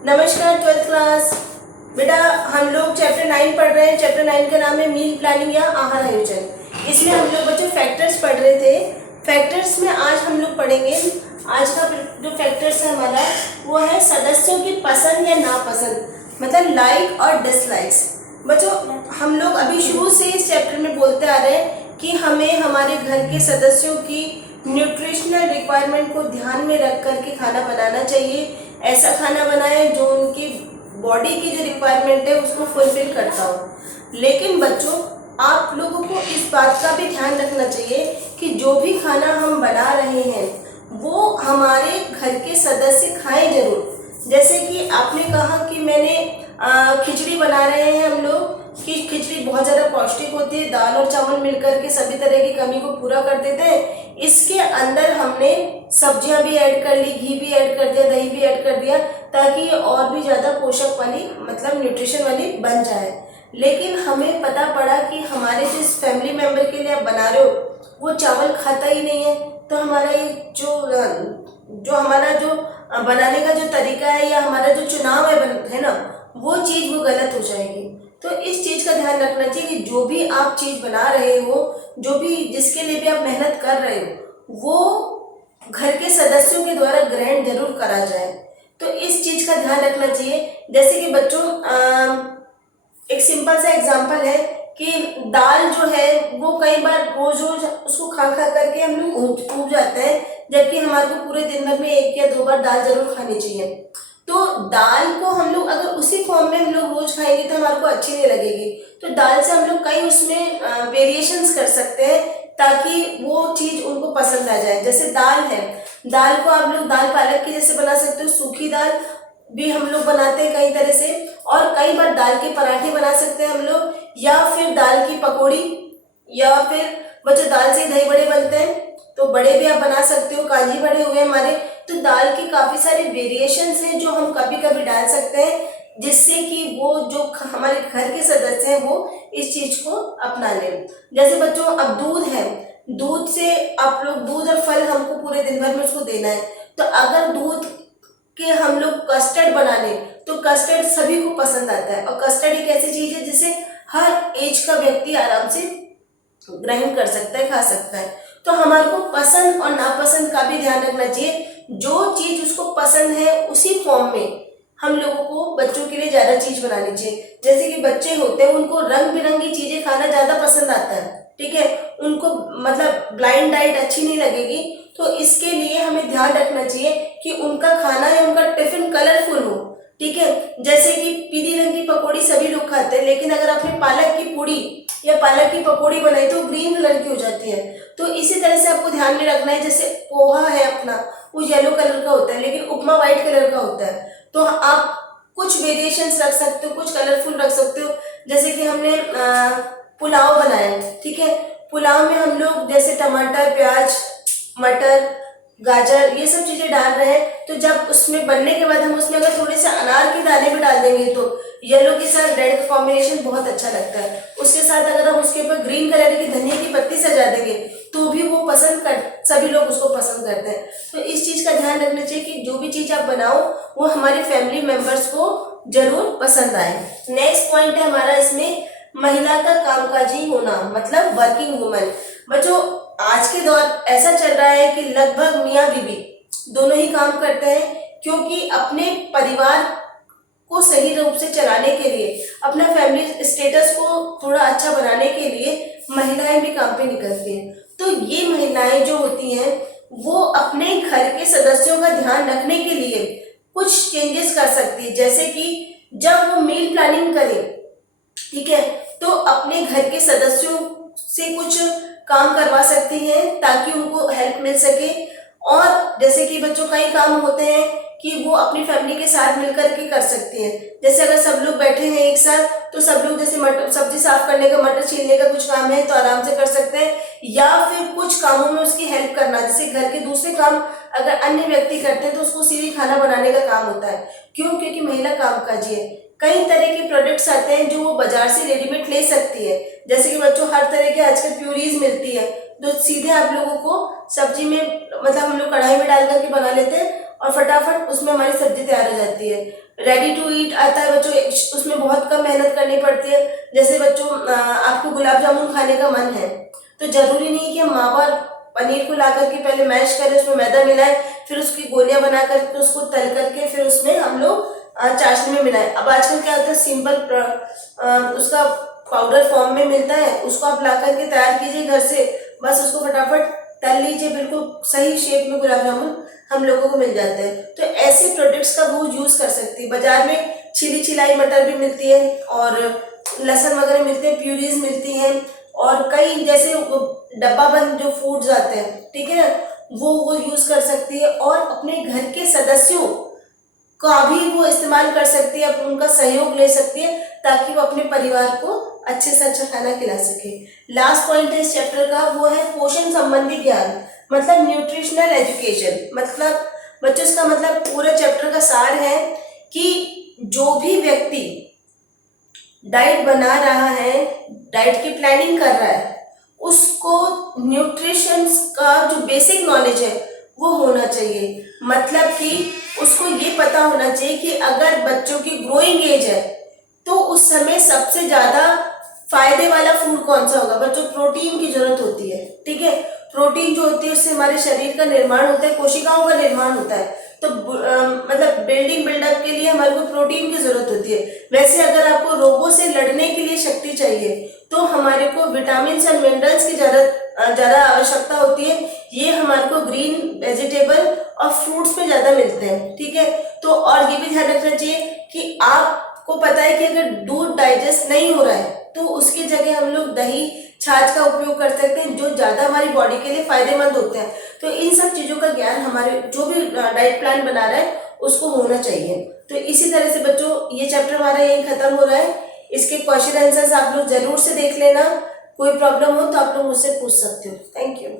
नमस्कार 12th class. बेटा हम लोग चैप्टर 9 पढ़ रहे हैं। चैप्टर 9 का नाम है मील प्लानिंग या आहार आयोजन। इसमें हम लोग बच्चों फैक्टर्स पढ़ रहे थे। फैक्टर्स में आज हम लोग पढ़ेंगे, आज का जो फैक्टर्स है हमारा वो है सदस्यों की पसंद या नापसंद, मतलब लाइक और डिसलाइक्स। बच्चों हम लोग अभी शुरू से इस चैप्टर में बोलते आ रहे हैं कि हमें हमारे घर के सदस्यों की न्यूट्रिशनल रिक्वायरमेंट को ध्यान में रख कर के खाना बनाना चाहिए। ऐसा खाना बनाएं जो उनकी बॉडी की जो रिक्वायरमेंट है उसको फुलफिल करता हो। लेकिन बच्चों आप लोगों को इस बात का भी ध्यान रखना चाहिए कि जो भी खाना हम बना रहे हैं वो हमारे घर के सदस्य खाएं जरूर। जैसे कि आपने कहा कि मैंने खिचड़ी बना रहे हैं हम लोग, कि खिचड़ी बहुत ज़्यादा पौष्टिक होती है, दाल और चावल मिलकर के सभी तरह की कमी को पूरा कर देते हैं। इसके अंदर हमने सब्जियां भी ऐड कर ली, घी भी ऐड कर दिया, दही भी ऐड कर दिया, ताकि ये और भी ज़्यादा पोषक वाली मतलब न्यूट्रिशन वाली बन जाए। लेकिन हमें पता पड़ा कि हमारे जिस फैमिली मेम्बर के लिए आप बना रहे हो वो चावल खाता ही नहीं है, तो हमारा ये जो हमारा जो बनाने का जो तरीका है या हमारा जो चुनाव है ना, वो चीज़ वो गलत हो जाएगी। तो इस चीज़ का ध्यान रखना चाहिए कि जो भी आप चीज़ बना रहे हो, जो भी जिसके लिए भी आप मेहनत कर रहे हो, वो घर के सदस्यों के द्वारा ग्रहण जरूर करा जाए। तो इस चीज़ का ध्यान रखना चाहिए। जैसे कि बच्चों एक सिंपल सा एग्जांपल है कि दाल जो है वो कई बार रोज रोज उसको खा खा करके हम लोग ऊब जाते हैं, जबकि हमारे को पूरे दिन भर में 1 या 2 बार दाल जरूर खानी चाहिए। तो दाल को हम लोग अगर उसी फॉर्म में हम लोग रोज खाएंगे तो हमारे को अच्छी नहीं लगेगी। तो दाल से हम लोग कई उसमें वेरिएशंस कर सकते हैं ताकि वो चीज़ उनको पसंद आ जाए। जैसे दाल है, दाल को आप लोग दाल पालक की जैसे बना सकते हो, सूखी दाल भी हम लोग बनाते हैं कई तरह से, और कई बार दाल के पराठे बना सकते हैं हम लोग, या फिर दाल की पकौड़ी, या फिर बच्चों दाल से दही बड़े बनते हैं तो बड़े भी आप बना सकते हो, कांजी बड़े हुए हमारे। तो दाल की काफ़ी सारे वेरिएशंस हैं जो हम कभी कभी डाल सकते हैं, जिससे कि वो जो हमारे घर के सदस्य हैं वो इस चीज़ को अपना लें। जैसे बच्चों अब दूध है, दूध से आप लोग दूध और फल हमको पूरे दिन भर में उसको देना है। तो अगर दूध के हम लोग कस्टर्ड बना लें तो कस्टर्ड सभी को पसंद आता है, और कस्टर्ड एक ऐसी चीज़ है जिसे हर एज का व्यक्ति आराम से ग्रहण कर सकता है, खा सकता है। तो हमारे को पसंद और नापसंद का भी ध्यान रखना चाहिए। जो चीज़ उसको पसंद है उसी फॉर्म में हम लोगों को बच्चों के लिए ज़्यादा चीज़ बनानी चाहिए। जैसे कि बच्चे होते हैं उनको रंग बिरंगी चीज़ें खाना ज़्यादा पसंद आता है, ठीक है, उनको मतलब ब्लाइंड डाइट अच्छी नहीं लगेगी। तो इसके लिए हमें ध्यान रखना चाहिए कि उनका खाना या उनका टिफिन कलरफुल हो, ठीक है। जैसे कि पीली रंग की पकौड़ी सभी लोग खाते हैं, लेकिन अगर आपने पालक की पूड़ी या पालक की पकौड़ी बनाई तो ग्रीन कलर की हो जाती है। तो इसी तरह से आपको ध्यान में रखना है। जैसे पोहा है अपना, वो येलो कलर का होता है, लेकिन उपमा व्हाइट कलर का होता है। तो आप कुछ वेरिएशंस रख सकते हो, कुछ कलरफुल रख सकते हो। जैसे कि हमने पुलाव बनाया, ठीक है, पुलाव में हम लोग जैसे टमाटर, प्याज, मटर, गाजर ये सब चीज़ें डाल रहे हैं। तो जब उसमें बनने के बाद हम उसमें अगर थोड़े से अनार की दाने भी डाल देंगे तो येलो के साथ रेड का कॉम्बिनेशन बहुत अच्छा लगता है। उसके साथ अगर हम उसके ऊपर ग्रीन कलर की धनिया की पत्ती सजा देंगे तो भी वो सभी लोग उसको पसंद करते हैं। तो इस चीज़ का ध्यान रखना चाहिए कि जो भी चीज़ आप बनाओ वो हमारे फैमिली मेम्बर्स को जरूर पसंद आए। नेक्स्ट पॉइंट है हमारा इसमें महिला का कामकाजी होना, मतलब वर्किंग वुमन। बच्चों आज के दौर ऐसा चल रहा है कि लगभग मियाँ बीवी दोनों ही काम करते हैं, क्योंकि अपने परिवार को सही रूप से चलाने के लिए, अपना फैमिली स्टेटस को थोड़ा अच्छा बनाने के लिए महिलाएं भी काम पे निकलती हैं। तो ये महिलाएं जो होती हैं वो अपने घर के सदस्यों का ध्यान रखने के लिए कुछ चेंजेस कर सकती है। जैसे कि जब वो मील प्लानिंग करें, ठीक है, तो अपने घर के सदस्यों से कुछ काम करवा सकती हैं ताकि उनको हेल्प मिल सके। और जैसे कि बच्चों कई काम होते हैं कि वो अपनी फैमिली के साथ मिलकर के कर सकती हैं। जैसे अगर सब लोग बैठे हैं एक साथ तो सब लोग जैसे मटर सब्जी साफ करने का, मटर छीलने का कुछ काम है तो आराम से कर सकते हैं, या फिर कुछ कामों में उसकी हेल्प करना। जैसे घर के दूसरे काम अगर अन्य व्यक्ति करते हैं तो उसको सीधे खाना बनाने का काम होता है। क्यों? क्योंकि महिला कामकाजी है। कई तरह के प्रोडक्ट्स आते हैं जो वो बाजार से रेडीमेड ले सकती है। जैसे कि बच्चों हर तरह के आजकल प्यूरीज मिलती है, तो सीधे आप लोगों को सब्जी में मतलब हम लोग कढ़ाई में डाल करके बना लेते हैं और फटाफट उसमें हमारी सब्जी तैयार हो जाती है। रेडी टू ईट आता है बच्चों, उसमें बहुत कम मेहनत करनी पड़ती है। जैसे बच्चों आपको गुलाब जामुन खाने का मन है, तो जरूरी नहीं कि हम मावा पनीर को ला करके पहले मैश करें, उसमें मैदा मिलाएं, फिर उसकी गोलियां बना करके उसको तल करके फिर उसमें हम लोग चाशनी में मिलाएं। अब आजकल क्या होता है, सिंपल उसका पाउडर फॉर्म में मिलता है, उसको आप ला करके तैयार कीजिए घर से, बस उसको फटाफट तल लीजिए, बिल्कुल सही शेप में गुलाब जामुन हम लोगों को मिल जाते हैं। तो ऐसे प्रोडक्ट्स का वो यूज कर सकती है। बाजार में छिली छिलाई मटर भी मिलती है और लहसुन वगैरह मिलते हैं, प्यूरीज मिलती हैं, और कई जैसे डब्बा बंद जो फूड्स आते हैं, ठीक है, वो यूज कर सकती है, और अपने घर के सदस्यों का भी वो इस्तेमाल कर सकती है, उनका सहयोग ले सकती है, ताकि वो अपने परिवार को अच्छे से अच्छा खाना खिला सके। लास्ट पॉइंट है इस चैप्टर का, वो है पोषण संबंधी ज्ञान, मतलब न्यूट्रिशनल एजुकेशन। मतलब बच्चों, इसका मतलब पूरे चैप्टर का सार है कि जो भी व्यक्ति डाइट बना रहा है, डाइट की प्लानिंग कर रहा है, उसको न्यूट्रिशन का जो बेसिक नॉलेज है वो होना चाहिए। मतलब कि उसको ये पता होना चाहिए कि अगर बच्चों की ग्रोइंग एज है तो उस समय सबसे ज्यादा फायदे वाला फूड कौन सा होगा। बच्चों, प्रोटीन की जरूरत होती है, ठीक है, प्रोटीन जो होती है उससे हमारे शरीर का निर्माण होता है, कोशिकाओं का निर्माण होता है। तो मतलब बिल्डिंग बिल्डअप के लिए हमारे को प्रोटीन की जरूरत होती है। वैसे अगर आपको रोगों से लड़ने के लिए शक्ति चाहिए तो हमारे को विटामिन और मिनरल्स की ज्यादा आवश्यकता होती है। ये हमारे को ग्रीन वेजिटेबल और फ्रूट्स में ज्यादा मिलते हैं, ठीक है। तो और ये भी ध्यान रखना चाहिए कि आपको पता है कि अगर दूध डाइजेस्ट नहीं हो रहा है तो उसकी जगह हम लोग दही छाछ का उपयोग कर सकते हैं, जो ज्यादा हमारी बॉडी के लिए फायदेमंद होते हैं। तो इन सब चीजों का ज्ञान हमारे जो भी डाइट प्लान बना रहा है उसको होना चाहिए। तो इसी तरह से बच्चों, ये चैप्टर हमारा यही खत्म हो रहा है। इसके क्वेश्चन आंसर्स आप लोग जरूर से देख लेना। कोई प्रॉब्लम हो तो आप लोग मुझसे पूछ सकते हो। Thank you.